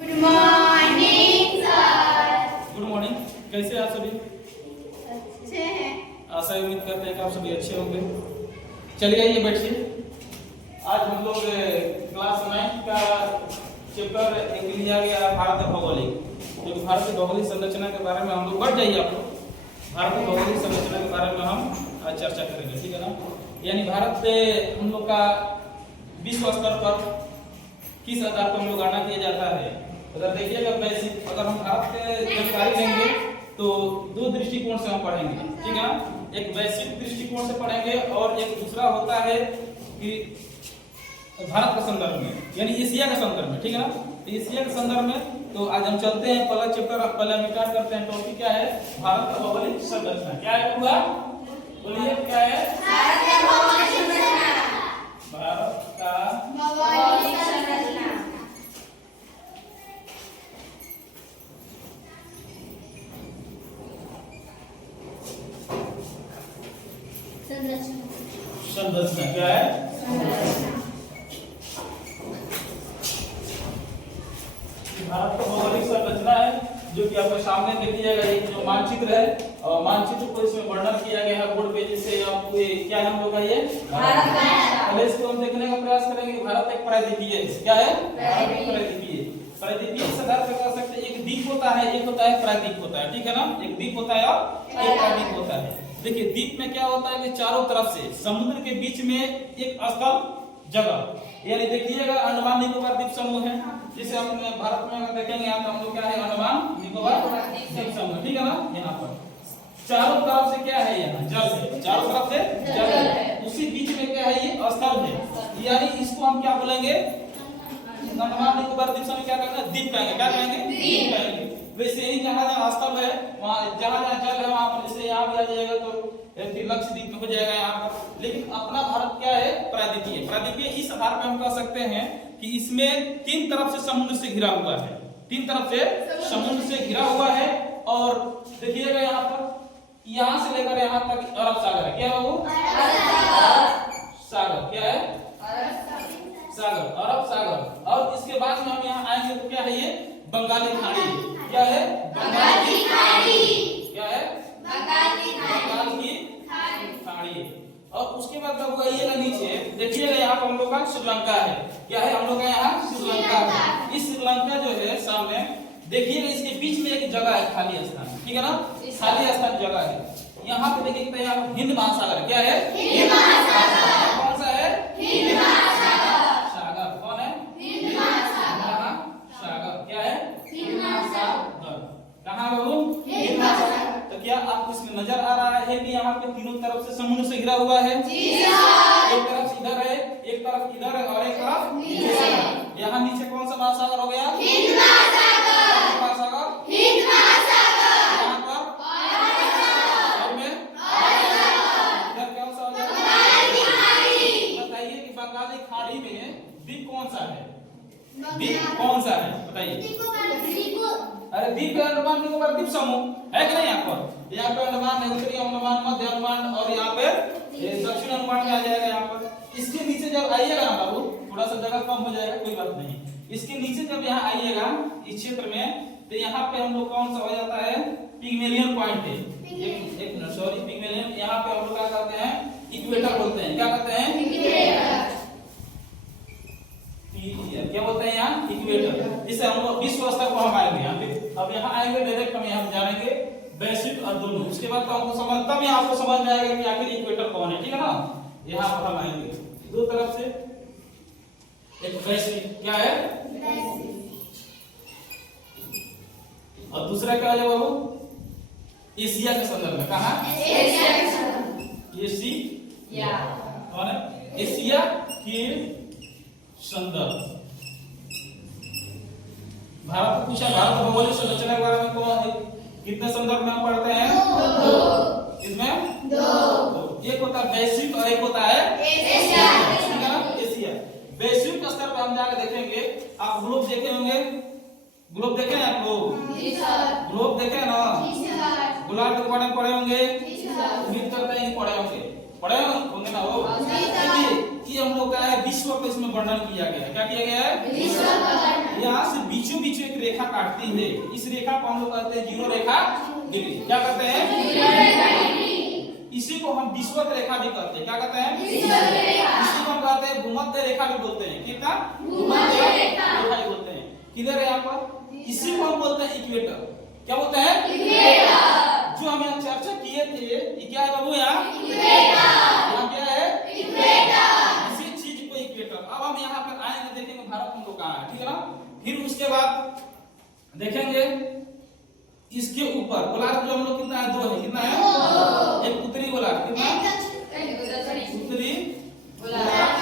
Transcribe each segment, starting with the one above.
Good morning sir. Good morning. कैसे आप सभी? अच्छे हैं। आशा उम्मीद करते हैं कि आप सभी अच्छे होंगे। चलिए आइए बैठिए। आज हम लोग क्लास 9 का चैप्टर एक लिया गया भारत भौगोलिक, जो भारत की भौगोलिक संरचना के बारे में हम लोग बढ़ जाइए। आप लोग भारत की भौगोलिक संरचना के बारे में हम आज चर्चा करेंगे, ठीक है ना। यानी भारत पे हम लोग का विश्व स्तर पर किस आधार पर हम लोग गणना किया जाता है। अगर देखिएगा बेसिक, अगर हम भारत के जानकारी लेंगे तो दो दृष्टिकोण से हम पढ़ेंगे, ठीक है ना। एक वैश्विक दृष्टिकोण से पढ़ेंगे और एक दूसरा होता है कि भारत के संदर्भ में, यानी एशिया के संदर्भ में, ठीक है ना। तो एशिया के संदर्भ में तो आज हम चलते हैं पहला चैप्टर, पहले हम स्टार्ट करते हैं। टॉपिक क्या है? भारत का भौगोलिक संरचना। क्या है पूरा? बोलिए क्या है? भारत का भौगोलिक संरचना। भारत का भौगोलिक संरचना। संरचना क्या है? भारत का भौगोलिक संरचना है जो कि आपके सामने देखिएगा। एक जो मानचित्र है और मानचित्र को इसमें वर्णन किया गया है बोर्ड पे, जिससे आपको क्या नाम होगा? ये भारत का। पहले इसको हम देखने का प्रयास करेंगे। भारत एक प्रायद्वीपीय है। क्या है? प्रायद्वीपीय। प्रायद्वीपीय इस आधार पर कह सकते हैं एक द्वीप होता है, एक होता है प्रायद्वीप होता है, ठीक है ना। एक द्वीप होता है और एक प्रायद्वीप होता है। देखिए द्वीप में क्या होता है कि चारों तरफ से समुद्र के बीच में एक स्थल जगह, यानी देखिएगा अंडमान निकोबार द्वीप समूह है, जिसे अपने भारत में अगर देखेंगे यहाँ तो हम लोग क्या है? अंडमान निकोबार द्वीप समूह, ठीक है ना। यहाँ पर चारों तरफ से क्या है? यहाँ जल है, चारों तरफ से जल है। उसी बीच में क्या है? ये स्थल है, यानी इसको हम क्या बोलेंगे? अंडमान निकोबार द्वीप समूह क्या कहेंगे? द्वीप कहेंगे। क्या कहेंगे? द्वीप कहेंगे। वैसे ही जहाँ जहाँ स्थल है वहाँ जहाँ जहाँ जल है वहाँ पर, जैसे यहाँ भी आ जाएगा तो लक्षद्वीप में हो जाएगा यहाँ पर। लेकिन अपना भारत क्या है? प्रायद्वीपीय। प्रायद्वीपीय इस आधार पर हम कह सकते हैं कि इसमें तीन तरफ से समुद्र से घिरा हुआ है, तीन तरफ से समुद्र से घिरा हुआ है। और देखिएगा यहाँ पर, यहाँ से लेकर यहाँ तक अरब सागर है। क्या है वो? सागर। क्या है? सागर, अरब सागर। और इसके बाद में हम यहाँ आएंगे तो क्या है? ये बंगाली खाड़ी। क्या है? बंगाली खाड़ी। क्या है? बंगाल की खाड़ी। और उसके बाद जब आइएगा नीचे देखिएगा यहाँ पर हम लोग का श्रीलंका है। क्या है? हम लोग का यहाँ श्रीलंका है। इस श्रीलंका जो है सामने देखिएगा, इसके बीच में एक जगह है खाली स्थान, ठीक है ना। खाली स्थान जगह है। यहाँ पे देखिए यहाँ हिंद महासागर। क्या है? हिंद महासागर। कौन सा है? हिंद महासागर। सागर। कौन है? हिंद महासागर। सागर। क्या है? हिंद महासागर। कहाँ बाबू? हिंद महासागर। तो क्या आपको इसमें नजर आ रहा है कि यहाँ पे तीनों तरफ से समुद्र से घिरा हुआ है? जी सर। एक तरफ इधर है, एक तरफ इधर है और एक तरफ नीचे है। यहाँ नीचे कौन सा महासागर हो गया? हिंद महासागर। महासागर। हिंद महासागर। यहाँ पर और में इधर कौन सा हो गया? बंगाली खाड़ी। बताइए कि बंगाली खाड़ी में द्वीप कौन सा है? द्वीप कौन सा है बताइए? अरे द्वीप है अंडमान निकोबार द्वीप समूह, है कि नहीं। यहाँ पे अंडमान है, उत्तरी अंडमान, मध्य अंडमान और यहाँ पे दक्षिण अंडमान में आ जाएगा। यहाँ पर इसके नीचे जब आइएगा ना बाबू, थोड़ा सा जगह कम हो जाएगा, कोई बात नहीं। इसके नीचे जब यहाँ आइएगा इस क्षेत्र में, तो यहाँ पे हम लोग कौन सा हो जाता है? पिग्मेलियन पॉइंट है। एक मिनट, सॉरी, पिग्मेलियन। यहाँ पे हम लोग क्या करते हैं? इक्वेटर बोलते हैं। क्या कहते हैं? क्या बोलते हैं यहाँ? इक्वेटर। जिसे हम लोग विश्व स्तर पर हम आएंगे यहाँ पे। अब यहाँ आएंगे डायरेक्ट, हम यहाँ जानेंगे वैश्विक और दोनों। उसके बाद तो हमको समझ, तब ही आपको समझ में आएगा कि आखिर इक्वेटर कौन है, ठीक है ना। यहाँ पर हम आएंगे दो तरफ से। एक वैश्विक क्या है और दूसरा क्या है बाबू? एशिया के संदर्भ में। कहा? एशिया। कौन है? एशिया के संदर्भ। भारत को पूछा, भारत भौगोलिक संरचना के बारे में कौन है? कितने संदर्भ में हम पढ़ते हैं? दो। इसमें दो। एक होता है वैश्विक और एक होता है एशिया। एशिया। वैश्विक स्तर पर हम जाकर देखेंगे। आप ग्लोब देखे होंगे, ग्लोब देखे हैं आप लोग? ग्लोब देखे ना? गोलार्ध के बारे में पढ़े होंगे? उम्मीद करते हैं पढ़े होंगे, पढ़े होंगे ना वो। देखिए इसकी हम लोग का है विश्व को इसमें वर्णन किया गया है। क्या किया गया है? यहाँ से बीचों बीच एक रेखा काटती है, इस रेखा को हम लोग कहते हैं जीरो रेखा डिग्री। क्या कहते हैं? इसी को हम विश्वत रेखा भी कहते हैं। क्या कहते हैं? इसी को हम कहते हैं भूमध्य रेखा भी बोलते हैं। कितना? भूमध्य रेखा भी बोलते हैं। किधर है यहाँ पर? इसी को हम बोलते हैं इक्वेटर। क्या बोलते हैं? इक्वेटर। जो हम यहाँ चर्चा किए थे, ये क्या है बाबू? यहाँ यहाँ क्या है? इक्वेटर। इसी चीज को इक्वेटर। अब हम यहाँ पर आएंगे, देखेंगे भारत हम लोग कहाँ है, ठीक है ना। फिर उसके बाद देखेंगे इसके ऊपर गोलार्ध जो हम लोग कितना है? दो है। कितना है? एक उत्तरी गोलार्ध, कितना? उत्तरी गोलार्ध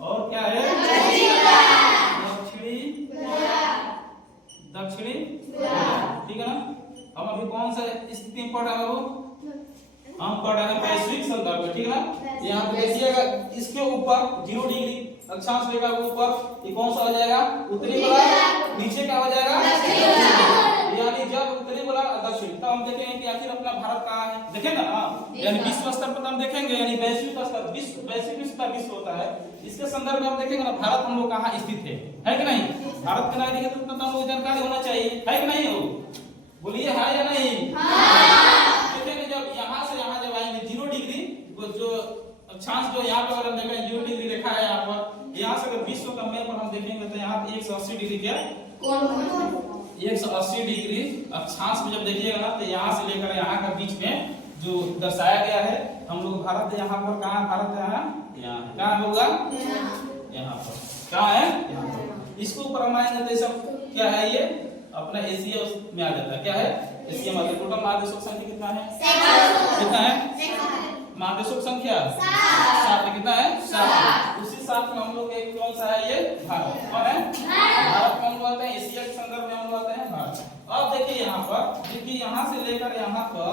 और क्या है? दक्षिणी, ठीक है ना। हम अभी कौन सा स्थिति में पढ़ रहे हैं बाबू? हम पढ़ रहे हैं वैश्विक संदर्भ में, ठीक है ना। यहाँ पे देखिएगा इसके ऊपर 0 डिग्री अक्षांश रेखा के ऊपर ये कौन सा हो जाएगा? उत्तरी गोलार्ध। नीचे क्या हो जाएगा? यानी जब उत्तरी गोलार्ध दक्षिण, तो हम देखेंगे कि आखिर अपना भारत कहाँ है, देखें ना। यानी विश्व स्तर पर हम देखेंगे, यानी वैश्विक स्तर, वैश्विक स्तर विश्व होता है, इसके संदर्भ में हम देखेंगे ना भारत हम लोग कहाँ स्थित है कि नहीं। भारत के नागरिक है तो हम लोग जानकारी होना चाहिए, है कि नहीं? हो बोलिए हाँ या नहीं? देखेंगे जब यहाँ से यहाँ जब आएंगे 0 डिग्री जो अक्षांश जो यहाँ पर हम देखेंगे 0 डिग्री रेखा है यहाँ पर, यहाँ से अगर विश्व का मैप पर हम देखेंगे तो यहाँ 180 डिग्री क्या 180 डिग्री अक्षांश में जब देखिएगा ना, तो यहाँ से लेकर यहाँ का बीच में जो दर्शाया गया है, हम लोग भारत यहाँ पर कहाँ? भारत यहाँ कहाँ होगा? यहाँ पर कहाँ है? यहाँ पर। इसको ऊपर हम आएंगे तो सब क्या है? ये अपना एशिया में आ जाता है। क्या है? एशिया में। टोटल महादेशों की संख्या कितना है? कितना है महादेशों की संख्या? 7। कितना है? 7। उसी 7 में हम लोग एक कौन सा है? ये भारत। कौन है? भारत में हम लोग आते हैं, एशिया के संदर्भ में हम लोग आते हैं भारत। अब देखिए यहाँ पर, देखिए यहाँ से लेकर यहाँ पर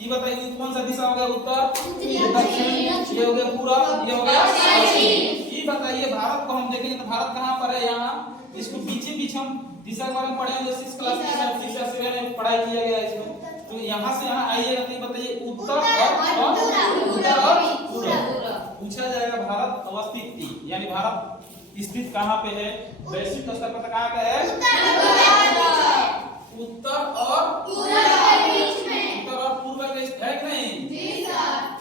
ये बताइए कौन सा दिशा हो गया? उत्तर, ये दक्षिण, ये हो गया पूरब, ये हो गया पश्चिम। ये बताइए भारत को हम देखेंगे तो भारत कहाँ पर है? यहाँ। इसको पीछे पीछे हम दिशा के बारे में पढ़ेंगे, 6 क्लास में पढ़ाई किया गया है इसमें। तो यहाँ से यहाँ आइएगा तो ये बताइए उत्तर और पूरब पूछा जाएगा। भारत अवस्थित, यानी भारत स्थित कहाँ पे है? वैश्विक स्तर पर कहाँ पे है? उत्तर और पूर्व के है कि नहीं?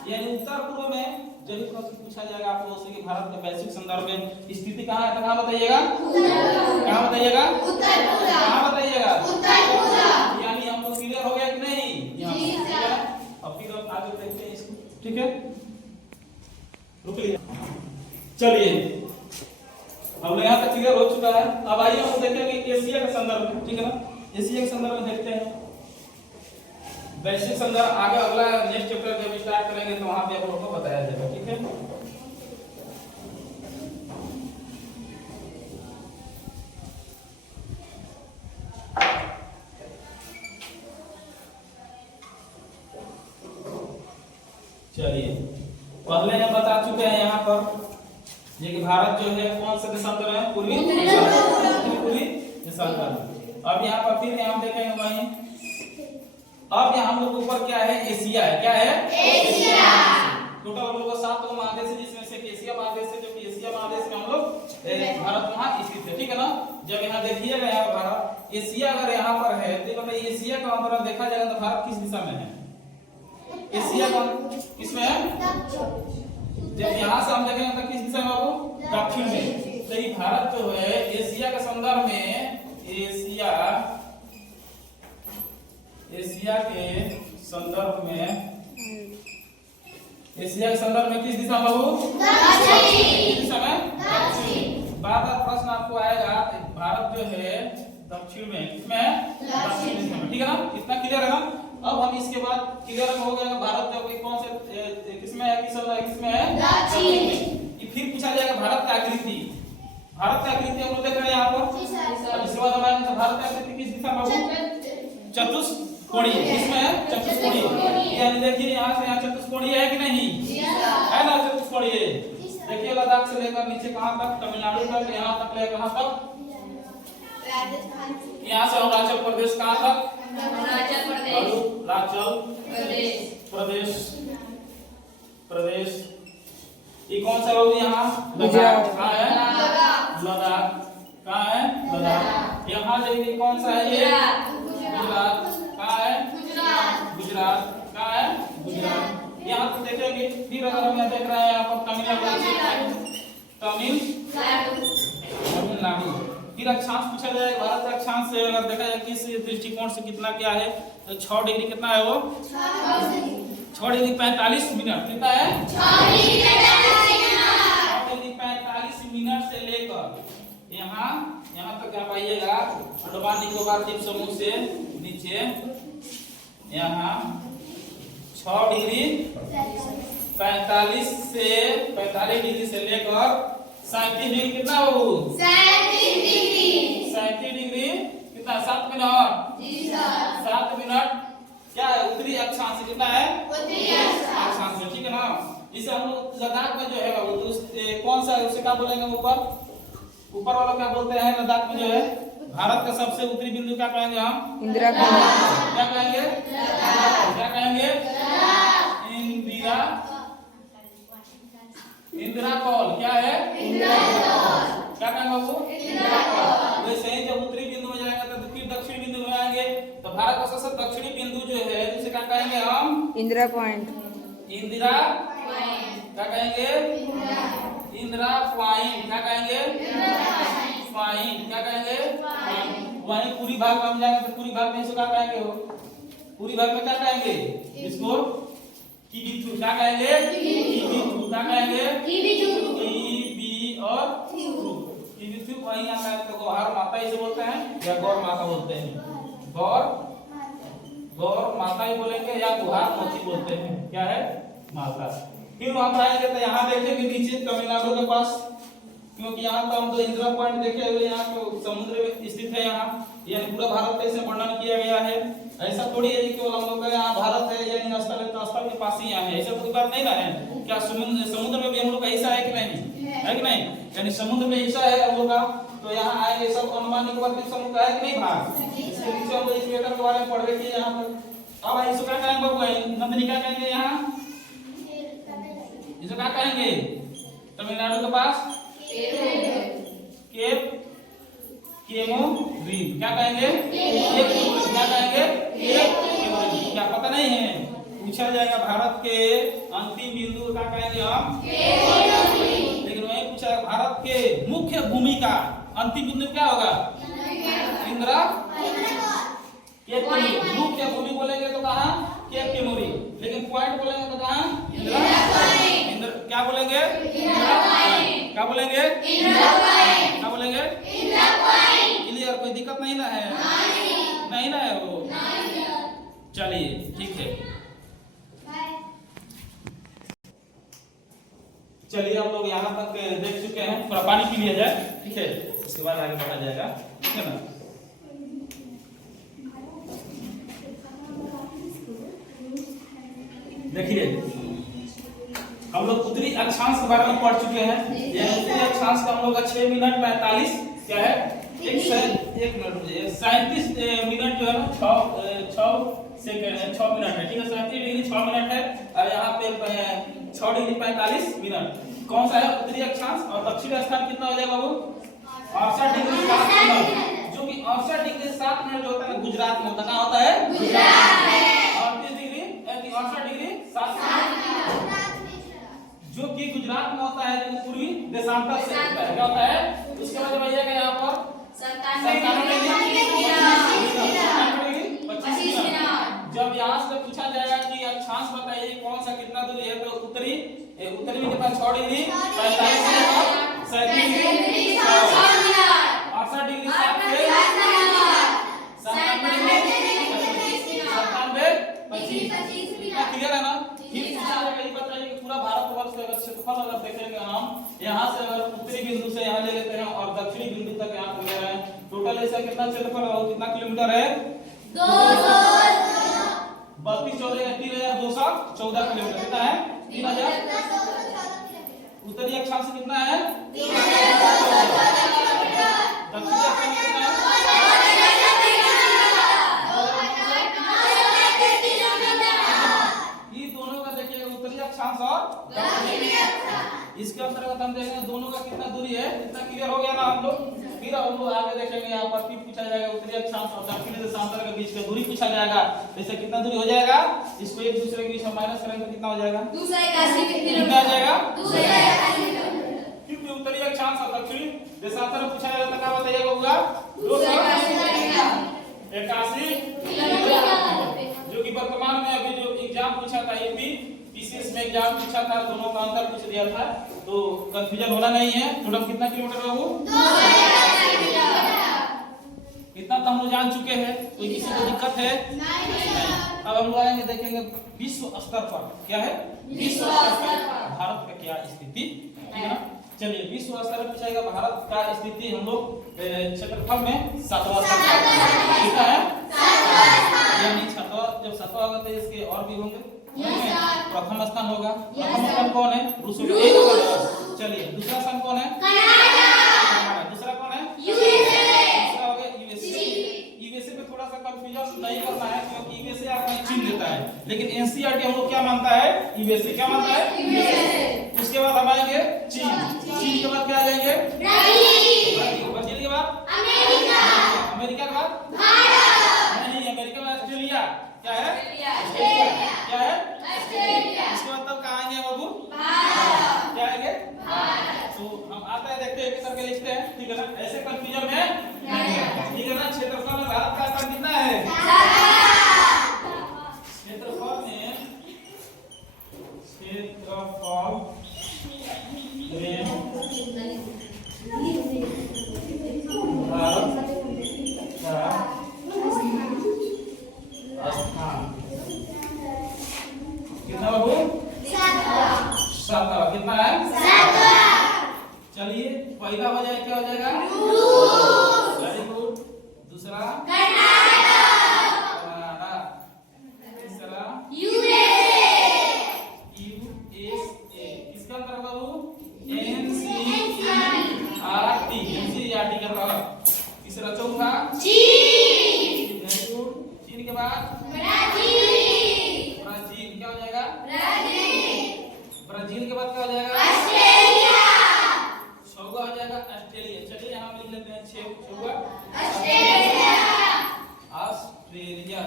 यानी उत्तर पूर्व में जब प्रश्न पूछा जाएगा आपको उससे कि भारत के वैश्विक संदर्भ में स्थिति कहाँ है, तो कहाँ बताइएगा? कहाँ बताइएगा? कहाँ बताइएगा? यानी हम लोग क्लियर हो गया कि नहीं? अब फिर आगे देखते हैं इसको, ठीक है। रुकिए, चलिए हम यहाँ तक क्लियर हो चुका है। अब आइए हम देखेंगे एशिया के संदर्भ में, ठीक है ना। एशिया के संदर्भ में देखते हैं वैश्विक संदर्भ। आगे अगला नेक्स्ट चैप्टर जब स्टार्ट करेंगे तो वहां पे आप लोगों को बताया जाएगा, ठीक है। चलिए पहले हम बता चुके हैं यहाँ पर ये कि भारत जो है कौन से देशांतर है? पूर्वी देशांतर। अब यहाँ पर फिर हम देखेंगे वहीं, अब यहाँ हम लोग ऊपर क्या है? एशिया है। क्या है? एशिया। टोटल हम लोग 7 महादेश है, जिसमें से एशिया महादेश है, जो कि एशिया महादेश में हम लोग भारत वहाँ स्थित है, ठीक है ना। जब यहाँ देखिएगा यहाँ भारत एशिया अगर यहाँ पर है तो मतलब एशिया का अगर देखा जाएगा तो भारत किस दिशा में है? एशिया का किसमें है? जब यहाँ से हम देखेंगे तो किस दिशा में बाबू? दक्षिण में। तो ये भारत जो है एशिया के संदर्भ में, एशिया के संदर्भ में किस दिशा में बाबू? दक्षिण दिशा में। बार बार प्रश्न आपको आएगा, भारत जो है दक्षिण में, किसमें है? दक्षिण दिशा में, ठीक है ना। इतना क्लियर है ना। अब हम इसके बाद क्लियर हो गया भारत जब कौन से किसमें है? किसमें है? दक्षिण में। फिर पूछा जाएगा भारत की आकृति। भारत की आकृति हम लोग देख रहे हैं यहाँ पर। इसके बाद हमारे भारत की आकृति किस दिशा में बाबू? चतुष्कोणीय। किसमें है? चतुष्कोणीय। यानी देखिए यहाँ से यहाँ चतुष्कोणीय है कि नहीं? है ना चतुष्कोणीय। देखिए लद्दाख से लेकर नीचे कहाँ तक? तमिलनाडु तक, यहाँ तक ले कहाँ तक? यहाँ से अरुणाचल प्रदेश कहाँ तक? अरुणाचल प्रदेश ये कौन सा बाबू यहाँ गुजरात। कहाँ है लद्दाख। कहाँ है लद्दाख। यहाँ देखिए कौन सा है ये गुजरात। कहाँ है गुजरात। कहाँ है गुजरात। यहाँ तो देखेंगे फिर अगर हम यहाँ देख रहे हैं यहाँ पर तमिलनाडु। फिर अक्षांश पूछा जाएगा भारत का अक्षांश से अगर देखा जाए किस दृष्टिकोण से कितना क्या है तो 6 डिग्री कितना है वो 6 डिग्री 45 मिनट कितना है 6 डिग्री 45 मिनट से लेकर यहाँ तक क्या पाइएगा अंडमान निकोबार द्वीप समूह से नीचे यहाँ 6 डिग्री 45 डिग्री से लेकर 37 डिग्री कितना हो 37 डिग्री कितना 7 मिनट 7 मिनट क्या है उत्तरी अक्षांश कितना है अक्षांश ठीक है ना। इसे हम लोग लद्दाख में जो है वो कौन सा उसे क्या बोलेंगे ऊपर वाला क्या बोलते हैं लद्दाख में जो है भारत का सबसे उत्तरी बिंदु क्या कहेंगे हम इंदिरा क्या कहेंगे क्या कहेंगे इंदिरा कॉल क्या है क्या कहेंगे बाबू वैसे ही जब उत्तरी बिंदु में जाएंगे तो फिर दक्षिणी बिंदु में आएंगे तो भारत का सबसे दक्षिणी बिंदु जो है उसे क्या कहेंगे हम इंदिरा पॉइंट इंदिरा क्या कहेंगे इंदिरा पॉइंट क्या कहेंगे पॉइंट क्या कहेंगे वहीं पूरी भाग में हम जाएंगे तो पूरी भाग में इसको क्या कहेंगे हो पूरी भाग में क्या कहेंगे इसको किबिथु क्या कहेंगे किबिथु क्या कहेंगे किबी और किबिथु वहीं आता है तो गौहर माता इसे बोलते हैं या गौर माता बोलते हैं गौर माता ही बोलेंगे या गुहार मोती बोलते हैं क्या है माता। फिर वहां पर आएंगे तो यहाँ देखेंगे नीचे तमिलनाडु के पास क्योंकि यहाँ तो हम तो इंदिरा पॉइंट देखे हुए यहाँ तो समुद्र में स्थित है यहाँ यानी पूरा भारत देश में वर्णन किया गया है। ऐसा थोड़ी है कि केवल हम लोग का यहाँ भारत है यानी स्थल है तो स्थल के पास ही यहाँ है ऐसा कोई बात नहीं ना है। क्या समुद्र में भी हम लोग का हिस्सा है कि नहीं यानी समुद्र में हिस्सा है हम लोग का तो यहाँ आएंगे सब अंडमान निकोबार द्वीप समूह का है कि नहीं भाग इसके नीचे हम लोग इक्वेटर के बारे में पढ़ रहे थे यहाँ पर। अब इसको क्या कहेंगे बाबू नंदनी क्या कहेंगे यहाँ इसको क्या कहेंगे तमिलनाडु के पास केप केमो द्वीप क्या कहेंगे क्या कहेंगे क्या पता नहीं है पूछा जाएगा भारत के अंतिम बिंदु क्या कहेंगे हम लेकिन वही पूछा भारत के मुख्य भूमि का अंतिम बिंदु क्या होगा इंदिरा मुख्य भूमि बोलेंगे तो कहाँ केप केमोरी लेकिन पॉइंट बोलेंगे तो कहाँ इंदिरा क्या बोलेंगे क्या बोलेंगे क्या बोलेंगे क्लियर कोई दिक्कत नहीं ना है नहीं ना है वो चलिए ठीक है चलिए हम लोग यहाँ तक देख चुके हैं थोड़ा पानी पी लिया जाए ठीक है उसके बाद आगे बढ़ा जाएगा ठीक है ना। देखिए हम लोग उत्तरी अक्षांश के बारे में पढ़ चुके हैं उत्तरी अक्षांश का हम लोग का 6 मिनट 45 क्या है 1 मिनट 37 मिनट जो है ना 6 सेकंड 6 मिनट है ठीक है 37 डिग्री 6 मिनट है और यहाँ पे 6 डिग्री 45 मिनट कौन सा है उत्तरी अक्षांश और दक्षिणी अक्षांश कितना हो जाएगा बाबू 68 डिग्री 7 मिनट जो कि 68 डिग्री 7 मिनट जो होता है गुजरात में कहाँ होता है गुजरात में 38 डिग्री 68 डिग्री 7 मिनट जो कि गुजरात में होता है लेकिन पूर्वी देशांतर से होता है क्या होता है उसके बाद भैया का यहाँ पर 97 जब यहाँ से पूछा जाएगा कि अक्षांश बताइए कौन सा कितना दूरी है तो उत्तरी में कितना 6 डिग्री 45 मिनट 37 डिग्री 68 डिग्री 7 से 97 क्लियर है ना। फिर बताइए कि पूरा भारतवर्ष का अगर क्षेत्रफल अगर देखेंगे हम यहाँ से अगर उत्तरी बिंदु से यहाँ ले लेते हैं और दक्षिणी बिंदु तक यहाँ ले रहे हैं टोटल ऐसा कितना क्षेत्रफल है कितना किलोमीटर है 32 3214 किलोमीटर कितना है 3000 उत्तरी अक्षांश कितना है दक्षिणी अक्षांश कितना है ये दोनों का देखिएगा उत्तरी अक्षांश और दूरी है, इतना क्लियर हो गया ना हम लोग। फिर हम लोग आगे देखेंगे यहाँ पर फिर पूछा जाएगा उत्तरी अक्षांश और दक्षिणी देशांतर के बीच का दूरी पूछा जाएगा। जैसे कितना दूरी हो जाएगा, इसको एक दूसरे के बीच में माइनस करेंगे तो कितना हो जाएगा, 281 कितना आ जाएगा। 281 क्योंकि उत्तरी अक्षांश और दक्षिणी देशांतर में पूछा जाएगा तो क्या बताइएगा होगा 281 जो कि वर्तमान में अभी जो एग्जाम पूछा था एमपी पीसीएस में एग्जाम पूछा था, दोनों का अंतर पूछ दिया था, तो कंफ्यूजन होना नहीं है। टोटल कितना किलोमीटर है वो 281 किलोमीटर। इतना तो हम लोग जान चुके हैं, कोई किसी को दिक्कत है नहीं। अब हम लोग आएंगे देखेंगे विश्व स्तर पर क्या है, विश्व स्तर पर भारत का क्या स्थिति है ना। चलिए विश्व स्तर पर पूछेगा भारत का स्थिति हम लोग क्षेत्रफल में 7वां स्थान कितना है, यानी 6वां, जब 7वां होगा तो इसके और भी होंगे। प्रथम स्थान होगा, प्रथम स्थान कौन है, रूस होगा, एक होगा। चलिए दूसरा स्थान कौन है, कनाडा। दूसरा कौन है, यूएसए। दूसरा हो गया यूएसए। यूएसए पे थोड़ा सा कंफ्यूजन नहीं करना है क्योंकि यूएसए आपको चीन देता है, लेकिन एनसीईआरटी हम लोग क्या मानता है, यूएसए क्या मानता है, यूएसए। उसके बाद हम आएंगे चीन, चीन के बाद क्या आ जाएंगे, ब्राजील के बाद अमेरिका, अमेरिका के बाद भारत, नहीं अमेरिका में ऑस्ट्रेलिया, क्या है ऑस्ट्रेलिया, क्या है ऑस्ट्रेलिया। इसके बाद तब कहाँ आएंगे बाबू, भारत, क्या आएंगे भारत। तो हम आते हैं देखते हैं, एक करके लिखते हैं, ठीक है ना, ऐसे कंफ्यूजन में नहीं है, ठीक है ना। क्षेत्रफल में भारत का स्थान कितना है, क्षेत्रफल में भारत का स्थान कितना बाबू, 7वां। कितना है, 7वां। चलिए पहला हो जाए क्या हो जाएगा, रूस, वेरी गुड। दूसरा कनाडा, तीसरा यूएसए, किसका अंतर बाबू, एनसीईआरटी, एनसीईआरटी का अंतर। तीसरा चौथा चीन, चीन के बाद ब्राजील, ब्राजील क्या हो जाएगा, ब्राजील के बाद क्या हो जाएगा, ऑस्ट्रेलिया। 6वां हो जाएगा ऑस्ट्रेलिया। चलिए यहाँ लिख लेते हैं 6वां ऑस्ट्रेलिया, ऑस्ट्रेलिया,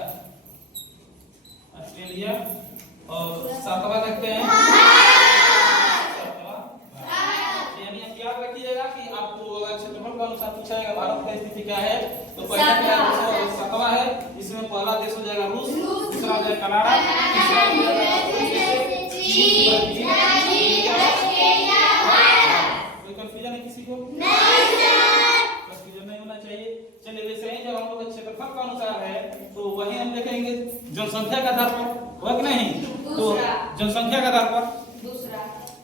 ऑस्ट्रेलिया। और 7वां देखते हैं, 7वां यानी आप याद रखिएगा कि आपको अगर क्षेत्रफल के अनुसार पूछा जाएगा भारत का स्थिति क्या है तो पहला क्या है, 7वां है। इसमें पहला देश हो जाएगा रूस, दूसरा हो जाएगा कनाडा, तीसरा हो जाएगा कोई कंफ्यूजन है किसी को, कंफ्यूजन नहीं होना चाहिए। चलिए वैसे ही जब हम लोग क्षेत्रफल का अनुसार है तो वही हम देखेंगे जनसंख्या के आधार पर, हुआ कि नहीं, तो जनसंख्या के आधार पर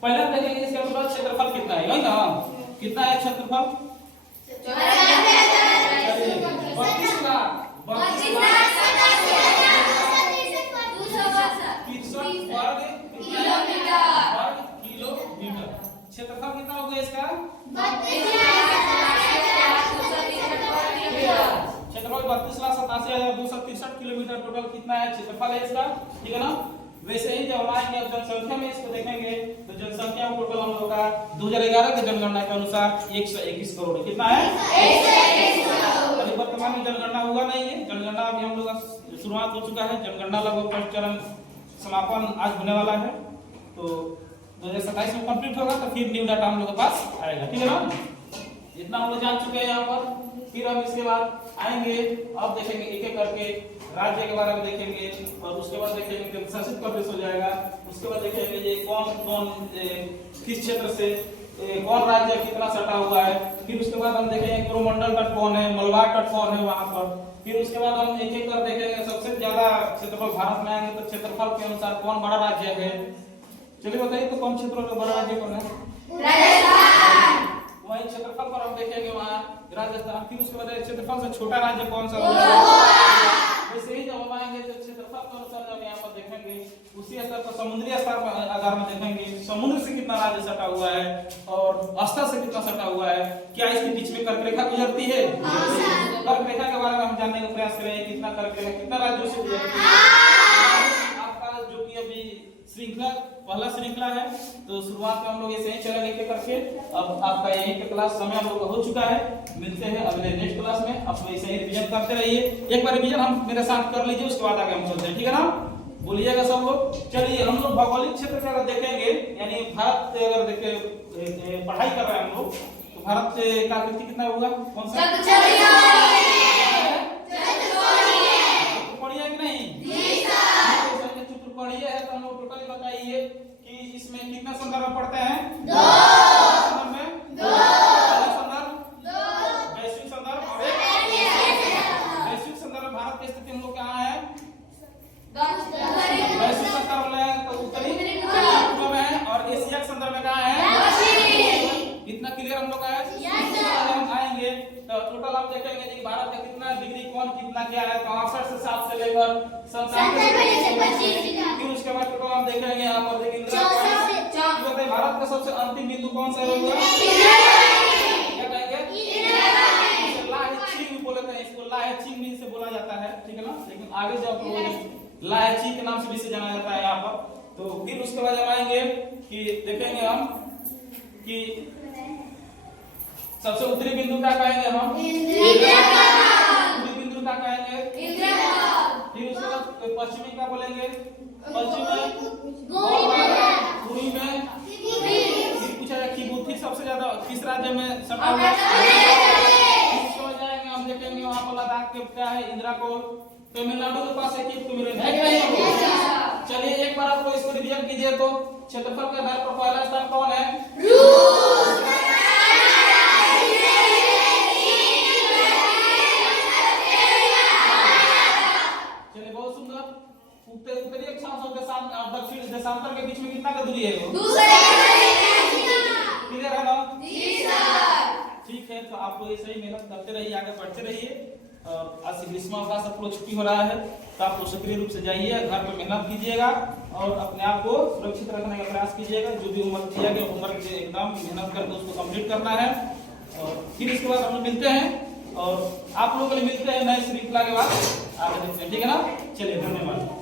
पहले हम देखेंगे इसके अनुसार क्षेत्रफल कितना है, वही ना, कितना है क्षेत्रफल, 32 लाख 63 वर्ग किलोमीटर। क्षेत्रफल कितना हो गया इसका, क्षेत्रफल 32,87,263 किलोमीटर टोटल कितना है क्षेत्रफल है इसका, ठीक है ना। वैसे ही जब हम आएंगे अब जनसंख्या में इसको देखेंगे तो जनसंख्या में टोटल हम लोग का 2011 के जनगणना के अनुसार 121 करोड़ कितना है, 121 करोड़। अभी वर्तमान में जनगणना हुआ नहीं है, जनगणना अभी हम लोग का शुरुआत हो चुका है, जनगणना लगभग फर्स्ट चरण समापन आज होने वाला है, तो 2027 में कंप्लीट होगा तो फिर न्यू डाटा हम लोग के पास आएगा, ठीक है ना। इतना हम लोग जान चुके हैं यहाँ पर। फिर हम इसके बाद आएंगे, अब देखेंगे एक एक करके राज्य के बारे में देखेंगे और उसके बाद देखेंगे केंद्र शासित प्रदेश हो जाएगा। उसके बाद देखेंगे ये कौन कौन किस क्षेत्र से कौन राज्य कितना सटा हुआ है। फिर उसके बाद हम देखेंगे कोरोमंडल तट कौन है, मलबार तट कौन है वहां पर। फिर उसके बाद हम एक एक कर देखेंगे सबसे ज्यादा क्षेत्रफल भारत में आएंगे तो क्षेत्रफल के अनुसार कौन बड़ा राज्य है। चलिए बताइए तो कौन क्षेत्र का बड़ा राज्य कौन है, वही क्षेत्रफल पर हम देखेंगे वहाँ राजस्थान। फिर उसके बाद क्षेत्रफल से छोटा राज्य कौन सा होगा, वैसे ही जब हम आएंगे तो क्षेत्रफल के अनुसार जब यहाँ पर देखेंगे उसी स्तर पर समुद्री स्तर पर आधार में देखेंगे समुद्र से कितना राज्य सटा हुआ है और स्तर से कितना सटा हुआ है, क्या इसके बीच में कर्करेखा गुजरती है। कर्करेखा के बारे में हम जानने का प्रयास करेंगे, कितना कर्करेखा कितना राज्यों से गुजरती है। आपका जो कि अभी श्रृंखला पहला श्रृंखला है, तो शुरुआत में हम लोग ऐसे ही चलेंगे एक करके। अब आपका यहीं पे क्लास समय हम लोग का हो चुका है, मिलते हैं अगले नेक्स्ट क्लास में। आप लोग ऐसे ही रिवीजन करते रहिए, एक बार रिवीजन हम मेरे साथ कर लीजिए, उसके बाद आगे हम चलते हैं, ठीक है ना? बोलिएगा सब लोग। चलिए हम लोग भौगोलिक क्षेत्र का अगर देखेंगे, यानी भारत से अगर देखे पढ़ाई कर रहे हैं हम लोग, तो भारत का आकृति कितना होगा? कौन सा? चतुर्कोणीय कि नहीं? चतुर्कोणीय है, तो हम लोग टोटल बताइए कि इसमें कितना संदर्भ पढ़ते हैं? 2 संदर्भ में 2 संदर्भ 2 वैश्विक संदर्भ और वैश्विक संदर्भ। भारत की स्थिति हम लोग कहाँ है? वैश्विक संदर्भ में तो उत्तरी पूर्व में है, और एशिया के संदर्भ में कहाँ है? इतना क्लियर हम लोग का है। हम आएंगे तो टोटल आप देखेंगे कि भारत का कितना डिग्री कौन कितना क्या है, तो 68 से 7 से लेकर 97। फिर उसके बाद टोटल हम देखेंगे यहाँ पर देखिए भारत का सबसे अंतिम बिंदु कौन सा होगा? क्या कहेंगे? लाहेची बोले थे, इसको लाहेची से बोला जाता है, ठीक है ना? लेकिन आगे जब लाहेची के नाम से भी जाना जाता है यहाँ पर। तो फिर उसके बाद हम आएंगे कि देखेंगे हम कि सबसे उत्तरी बिंदु क्या कहेंगे हम? उत्तरी बिंदु क्या कहेंगे? फिर उसके बाद पश्चिमी क्या बोलेंगे? पश्चिम में पूर्वी में फिर पूछा जाए कि सबसे ज्यादा किस राज्य में सटा हुआ है? उसको जाएंगे हम देखेंगे वहाँ पर लद्दाख के क्या है? इंदिरा कोल तमिलनाडु के पास है कि नहीं? चलिए एक बार आप लोग इसको रिवीजन कीजिए। तो क्षेत्रफल के आधार पर पहला स्थान कौन है? चलिए बहुत सुंदर। उत्तरी अक्षांशों के साथ दक्षिण देशांतर के बीच में कितना का दूरी है? क्लियर है ना? ठीक है, तो आप लोग ऐसे ही मेहनत करते रहिए, आगे बढ़ते रहिए। आज ग्रीष्म अवकाश सब लोग छुट्टी हो रहा है, तो आप लोग सक्रिय रूप से जाइए, घर पे मेहनत कीजिएगा और अपने आप को सुरक्षित रखने का प्रयास कीजिएगा। जो भी उम्र दिया गया उम्र के एकदम मेहनत करके उसको कंप्लीट करना है। और फिर इसके बाद हम लोग मिलते हैं और आप लोगों के लिए मिलते हैं नए श्रृंखला के बाद, आगे देखते हैं, ठीक है ना? चलिए धन्यवाद।